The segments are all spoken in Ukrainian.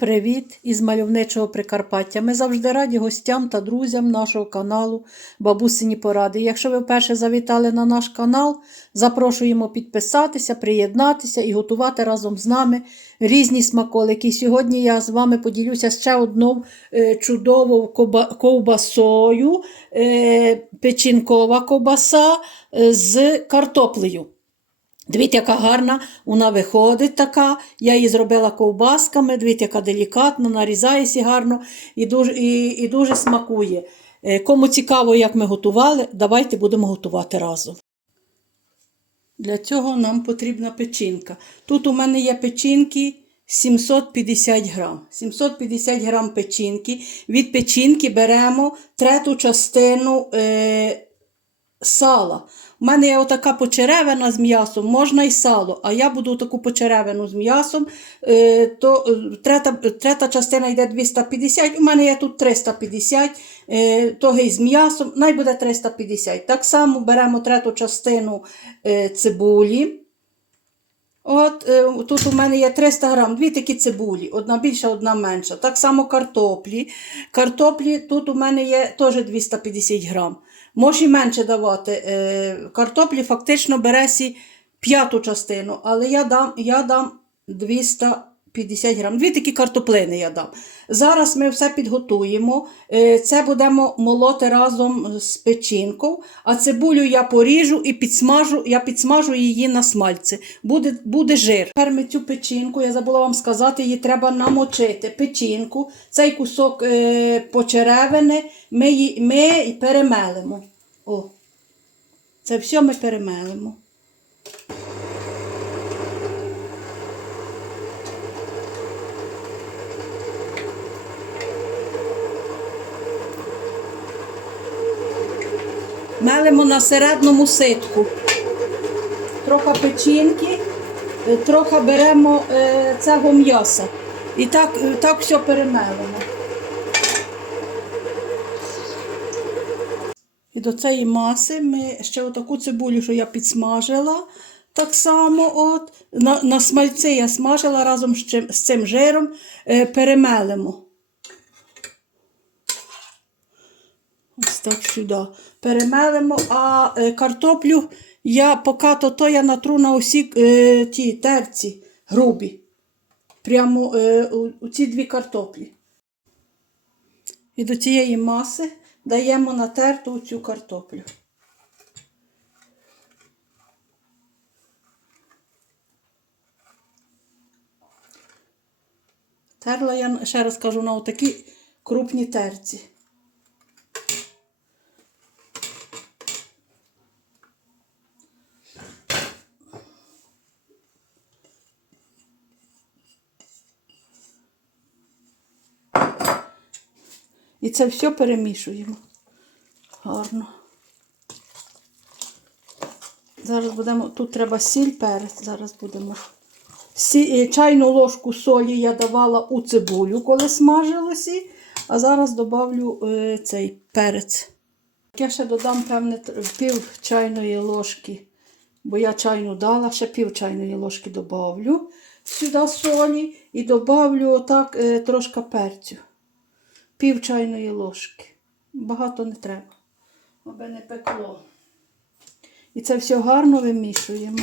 Привіт із мальовничого Прикарпаття. Ми завжди раді гостям та друзям нашого каналу Бабусині Поради. Якщо ви вперше завітали на наш канал, запрошуємо підписатися, приєднатися і готувати разом з нами різні смаколики. Сьогодні я з вами поділюся ще одною е, чудовою ковбасою, е, печінкова ковбаса е, з картоплею. Дивіться, яка гарна вона виходить така. Я її зробила ковбасками. Дивіться, яка делікатна, нарізається гарно і дуже, і, і дуже смакує. Е, Кому цікаво, як ми готували, давайте будемо готувати разом. Для цього нам потрібна печінка. Тут у мене є печінки 750 грам. 750 грам печінки. Від печінки беремо трету частину е, сала. У мене є отака почеревина з м'ясом, можна і сало, а я буду таку почеревину з м'ясом, е, то е, трета, трета частина йде 250, у мене є тут 350, е, того з м'ясом, най буде 350. Так само беремо трету частину цибулі. От тут у мене є 300 грам, дві такі цибулі, одна більша, одна менша. Так само картоплі. Картоплі тут у мене є теж 250 грам. Може і менше давати. Е, картоплі фактично бересі п'яту частину, але я дам, я дам 250 грам. Дві такі картоплини я дам. Зараз ми все підготуємо. Е, Це будемо молоти разом з печінкою, а цибулю я поріжу і підсмажу, я підсмажу її на смальці. Буде, буде жир. Тепер ми цю печінку, я забула вам сказати, її треба намочити. Печінку, цей кусок е, почеревини ми, її- ми перемелимо. О, це все ми перемелимо. Мелимо на середньому ситку. Трохи печінки, е, трохи беремо е, цього м'яса. І так, е, так все перемелимо. І до цієї маси ми ще отаку цибулю, що я підсмажила, так само от, на, на смальці я смажила разом з, чим, з цим жиром, перемелимо. Так сюди. Перемелимо, а е, картоплю я поки то, то я натру на усі е, ті терці грубі. Прямо е, у, у ці дві картоплі. І до цієї маси даємо натерту цю картоплю. Терла я, ще раз кажу, на отакі крупні терці. І це все перемішуємо. Гарно. Зараз будемо, тут треба сіль, перець, зараз будемо. Сі, е, чайну ложку солі я давала у цибулю, коли смажилося, а зараз додавлю е, цей перець. Я ще додам, певне, пів чайної ложки, бо я чайну дала, ще пів чайної ложки додавлю сюди солі і додавлю отак е, трошки перцю пів чайної ложки. Багато не треба, аби не пекло. І це все гарно вимішуємо.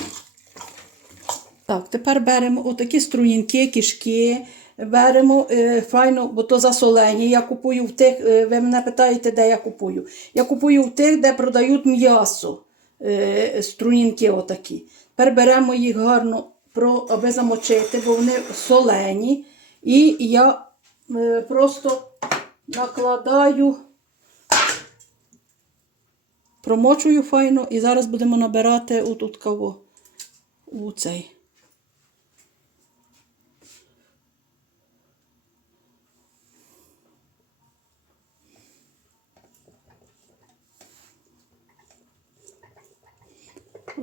Так, тепер беремо отакі струїнки, кишки, беремо е, файно, бо то засолені. Я купую в тих, е, ви мене питаєте, де я купую. Я купую в тих, де продають м'ясо, е, струїнки отакі. Тепер беремо їх гарно, про, аби замочити, бо вони солені. І я е, просто накладаю, промочую файно і зараз будемо набирати отут кого у цей.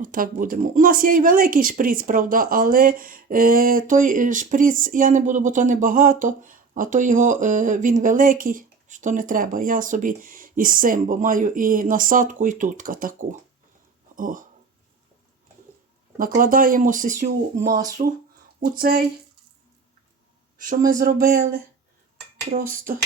Отак будемо. У нас є і великий шприц, правда, але е, той шприц я не буду, бо то небагато, а то його е, він великий, що не треба. Я собі із цим, бо маю і насадку, і тутка таку. О. Накладаємо сисю масу у цей що ми зробили. Просто.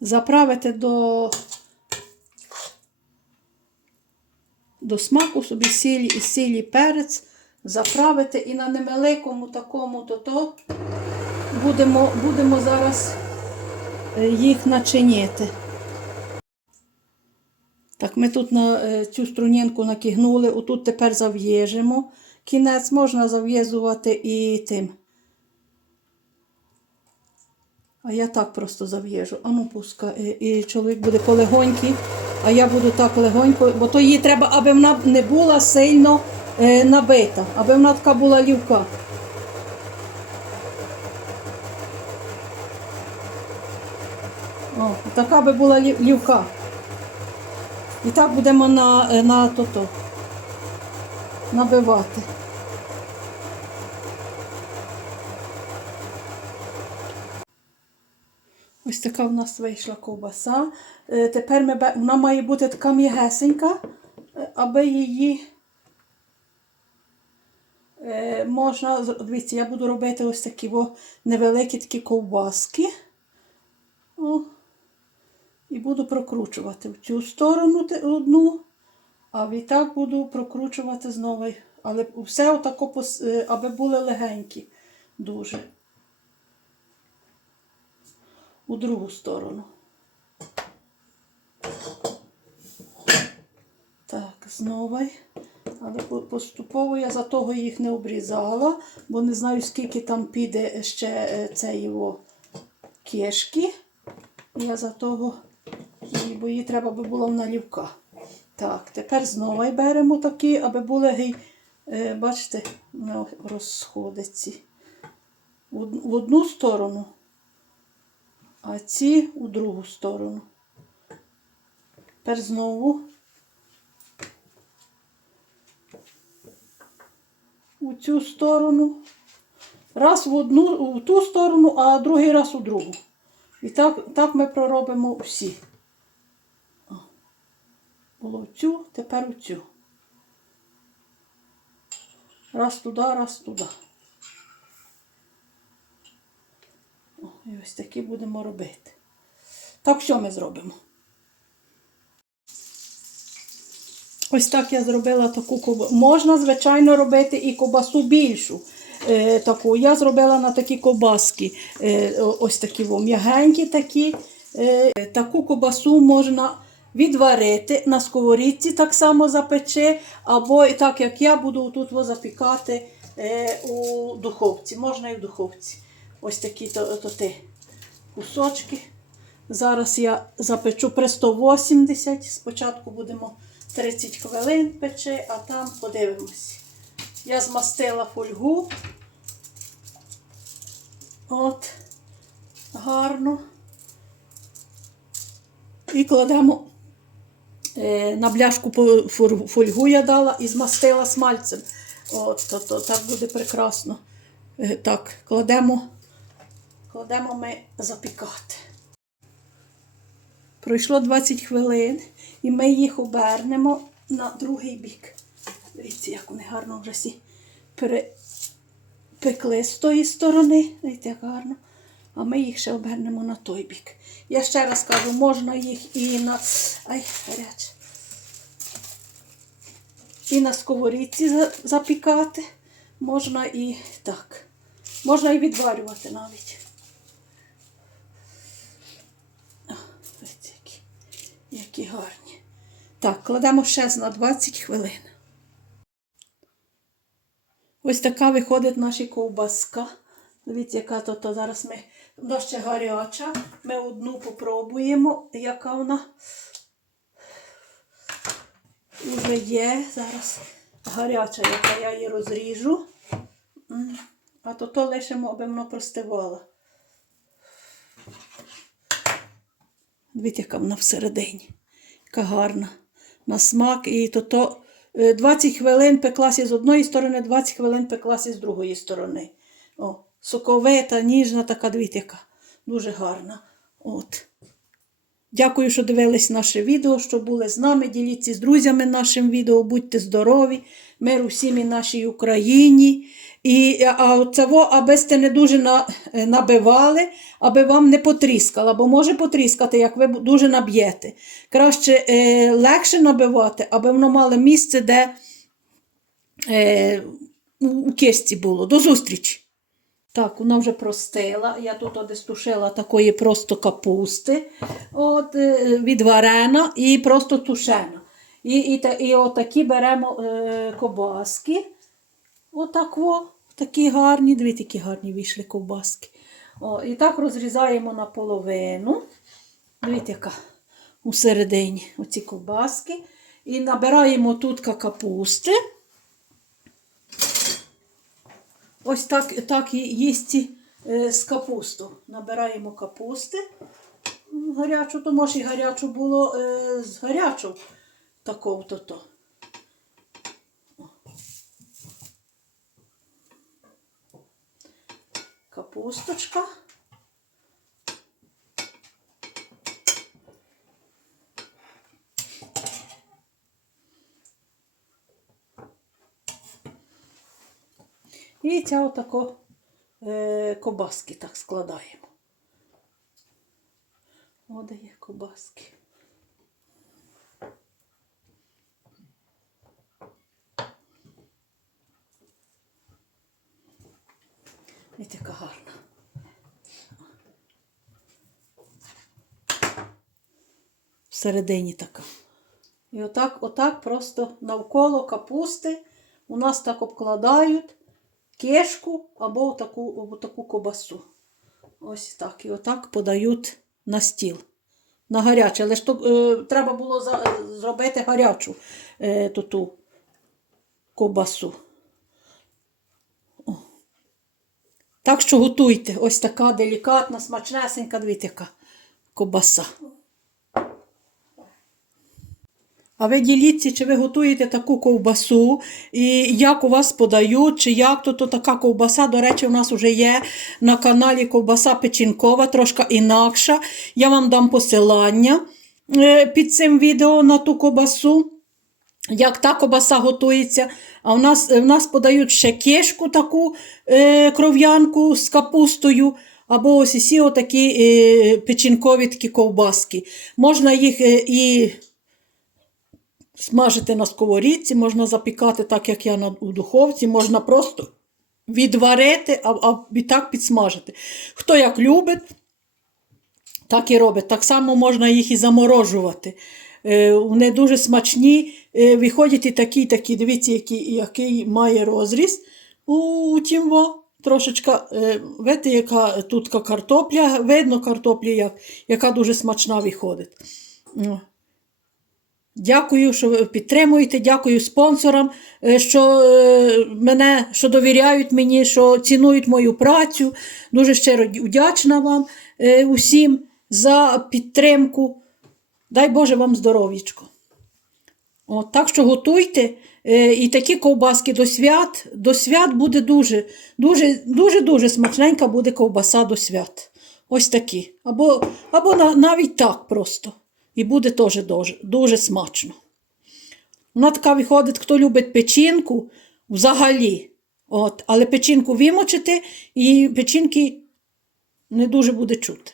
Заправити до, до смаку собі сілі і сілі перець, заправити і на невеликому такому то-то будемо, будемо зараз е, їх начинити. Так, ми тут на е, цю струнінку накигнули, отут тепер зав'єжемо. Кінець можна зав'язувати і тим. А я так просто зав'єжу. А ну пуска. І, чоловік буде полегонький, а я буду так легонько, бо то їй треба, аби вона не була сильно е, набита, аби вона така була лівка. О, така би була лівка. І так будемо на, е, на то-то набивати. Ось така в нас вийшла ковбаса. Е, Тепер ми, вона має бути така м'ягесенька, е, аби її е, можна. Дивіться, я буду робити ось такі о, невеликі такі ковбаски. О. І буду прокручувати в цю сторону одну, а відтак буду прокручувати знову. Але все отако, аби були легенькі дуже. У другу сторону. Так, знову. Але поступово я за того їх не обрізала, бо не знаю, скільки там піде ще е, цієї о кішки. Я за того, бо її треба би було в налівка. Так, тепер знову беремо такі, аби були, е, бачите, розходиться. В одну сторону, а ці у другу сторону. Тепер знову у цю сторону. Раз в одну в ту сторону, а другий раз у другу. І так, так ми проробимо всі. Було в цю, тепер у цю. Раз туди, раз туди. І ось такі будемо робити. Так, що ми зробимо? Ось так я зробила таку ковбасу. Можна, звичайно, робити і ковбасу більшу. Е, таку. Я зробила на такі ковбаски. Е, ось такі м'ягенькі такі. Е, таку ковбасу можна відварити на сковорідці, так само запечи, або так як я буду тут запікати е, у духовці. Можна і в духовці. Ось такі то, то ти кусочки. Зараз я запечу при 180. Спочатку будемо 30 хвилин печи, а там подивимось. Я змастила фольгу. От, гарно. І кладемо е, на бляшку фольгу я дала і змастила смальцем. От, то, то, так буде прекрасно. Е, так, кладемо, кладемо ми запікати. Пройшло 20 хвилин, і ми їх обернемо на другий бік. Дивіться, як вони гарно вже всі перепекли з тої сторони. Дивіться, як гарно. А ми їх ще обернемо на той бік. Я ще раз кажу, можна їх і на. Ай, гаряче. І на сковорідці запікати. Можна і так. Можна і відварювати навіть. О, ось які, які гарні. Так, кладемо ще на 20 хвилин. Ось така виходить наша ковбаска. Дивіться, яка то зараз ми. Вона гаряча. Ми одну попробуємо, яка вона вже є. Зараз гаряча, яка я її розріжу. А то то лишимо, аби воно простивало. Дивіться, яка вона всередині. Яка гарна. На смак. І то, то е, 20 хвилин пеклася з одної сторони, 20 хвилин пеклася з другої сторони. О, соковита, ніжна така, дивіться. Дуже гарна. От. Дякую, що дивились наше відео, що були з нами. Діліться з друзями нашим відео. Будьте здорові, миру всім і нашій Україні. І а цього, аби сте не дуже на, е, набивали, аби вам не потріскало, бо може потріскати, як ви дуже наб'єте. Краще е, легше набивати, аби воно мало місце, де е, у кисті було. До зустрічі! Так, вона вже простила. Я тут десь тушила такої просто капусти, от, е, відварена і просто тушена. І, і, і отакі беремо е, кобаски. Отак во, такі гарні, дві такі гарні вийшли ковбаски. О, і так розрізаємо на половину. Дивіться, яка у середині оці ковбаски. І набираємо тут капусти. Ось так, так їсти е, з капусту. Набираємо капусти. Гарячу, то може і гарячу було е, з гарячу такого то то. Капусточка. І ця отако е, кобаски так складаємо. О, є кобаски. І така гарна. Всередині така. І отак, отак просто навколо капусти у нас так обкладають кишку або таку, таку кобасу. Ось так. І отак подають на стіл. На гаряче. Але ж то, е, треба було за, зробити гарячу е, ту, ковбасу. О. Так що готуйте. Ось така делікатна, смачнесенька, дивіться, яка ковбаса. А ви діліться, чи ви готуєте таку ковбасу, і як у вас подають, чи як то така ковбаса. До речі, у нас вже є на каналі ковбаса печінкова, трошки інакша. Я вам дам посилання е, під цим відео на ту ковбасу. Як та ковбаса готується, а в нас, в нас подають ще кишку таку е, кров'янку з капустою, або ось усі отакі е, печінкові такі ковбаски. Можна їх е, і смажити на сковорідці, можна запікати так, як я у духовці, можна просто відварити, а, а і так підсмажити. Хто як любить, так і робить. Так само можна їх і заморожувати. Е, вони дуже смачні, е, виходять і такі, такі, дивіться, який, який має розріз. У тім во. Трошечка, е, видите, яка тут картопля, видно картопля, як, яка дуже смачна виходить. Дякую, що ви підтримуєте. Дякую спонсорам, е, що е, мене що довіряють мені, що цінують мою працю. Дуже щиро вдячна вам е, усім за підтримку. Дай Боже вам здоров'ячко. От, так що готуйте. І такі ковбаски до свят. До свят буде дуже, дуже, дуже, дуже смачненька буде ковбаса до свят. Ось такі. Або, або навіть так просто. І буде теж дуже, дуже смачно. Вона така виходить, хто любить печінку взагалі. От, але печінку вимочити і печінки не дуже буде чути.